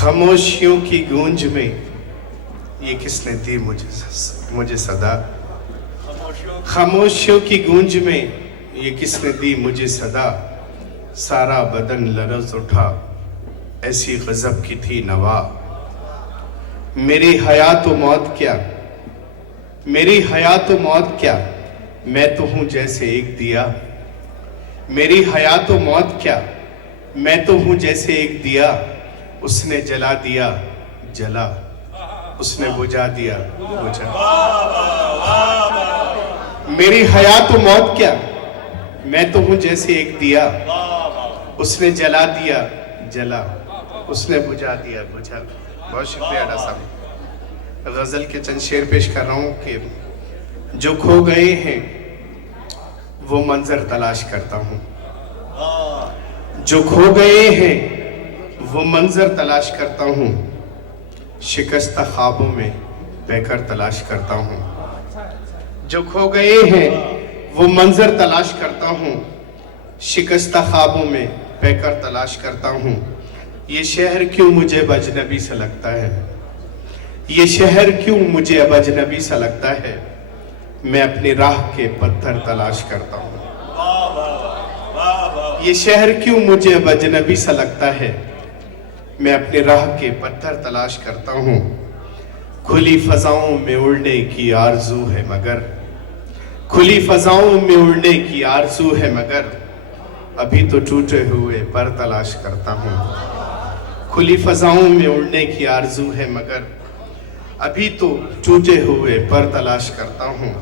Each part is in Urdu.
خاموشیوں کی گونج میں یہ کس نے دی مجھے صدا؟ خاموشیوں کی گونج میں یہ کس نے دی مجھے صدا؟ سارا بدن لرز اٹھا، ایسی غضب کی تھی نوا۔ میری حیات و موت کیا، میری حیات و موت کیا، میں تو ہوں جیسے ایک دیا۔ میری حیات و موت کیا، میں تو ہوں جیسے ایک دیا۔ اس نے جلا دیا جلا، اس نے بجھا دیا بجھا۔ میری حیات و موت کیا، میں تو ہوں جیسے ایک دیا۔ اس نے جلا دیا جلا، اس نے بجھا دیا بجھا۔ بہت شکریہ ڈاکٹر صاحب۔ غزل کے چند شعر پیش کر رہا ہوں کہ جو کھو گئے ہیں وہ منظر تلاش کرتا ہوں، جو کھو گئے ہیں وہ منظر تلاش کرتا ہوں، شکستہ خوابوں میں بے کر تلاش کرتا ہوں۔ جو کھو گئے ہیں وہ منظر تلاش کرتا ہوں، شکستہ خوابوں میں بے کر تلاش کرتا ہوں۔ یہ شہر کیوں مجھے اب اجنبی سا لگتا ہے، یہ شہر کیوں مجھے اب اجنبی سا لگتا ہے، میں اپنی راہ کے پتھر تلاش کرتا ہوں۔ یہ شہر کیوں مجھے اب اجنبی سا لگتا ہے، میں اپنی راہ کے پتھر تلاش کرتا ہوں۔ کھلی فضاؤں میں اڑنے کی آرزو ہے مگر، کھلی فضاؤں میں اڑنے کی آرزو ہے مگر، ابھی تو ٹوٹے ہوئے پر تلاش کرتا ہوں۔ کھلی فضاؤں میں اڑنے کی آرزو ہے مگر، ابھی تو ٹوٹے ہوئے پر تلاش کرتا ہوں۔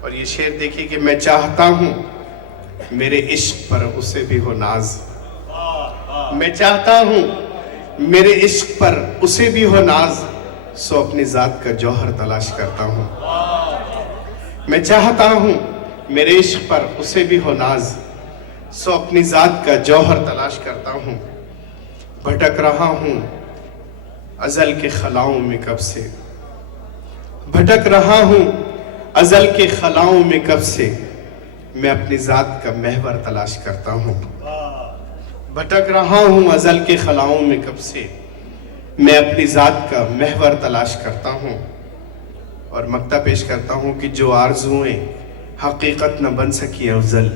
اور یہ شعر دیکھیے کہ میں چاہتا ہوں میرے عشق پر اسے بھی ہو ناز، میں چاہتا ہوں میرے عشق پر اسے بھی ہو ناز، سو اپنی ذات کا جوہر تلاش کرتا ہوں۔ میں چاہتا ہوں میرے عشق پر اسے بھی ہو ناز، سو اپنی ذات کا جوہر تلاش کرتا ہوں۔ بھٹک رہا ہوں ازل کے خلاؤں میں کب سے، بھٹک رہا ہوں ازل کے خلاؤں میں کب سے، میں اپنی ذات کا محور تلاش کرتا ہوں۔ بھٹک رہا ہوں ازل کے خلاؤں میں کب سے، میں اپنی ذات کا محور تلاش کرتا ہوں۔ اور مقطع پیش کرتا ہوں کہ جو آرزویں حقیقت نہ بن سکی افضل،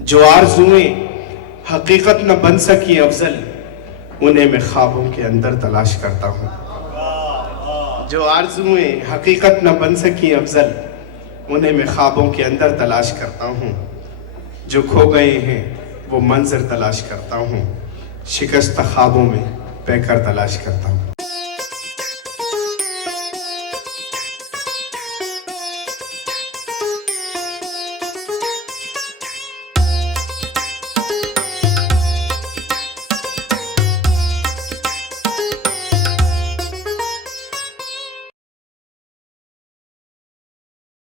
جو آرزویں حقیقت نہ بن سکی افضل، انہیں میں خوابوں کے اندر تلاش کرتا ہوں۔ جو آرزویں حقیقت نہ بن سکی افضل، انہیں میں خوابوں کے اندر تلاش کرتا ہوں۔ جو کھو گئے ہیں وہ منظر تلاش کرتا ہوں، شکستہ خوابوں میں بے کر تلاش کرتا ہوں۔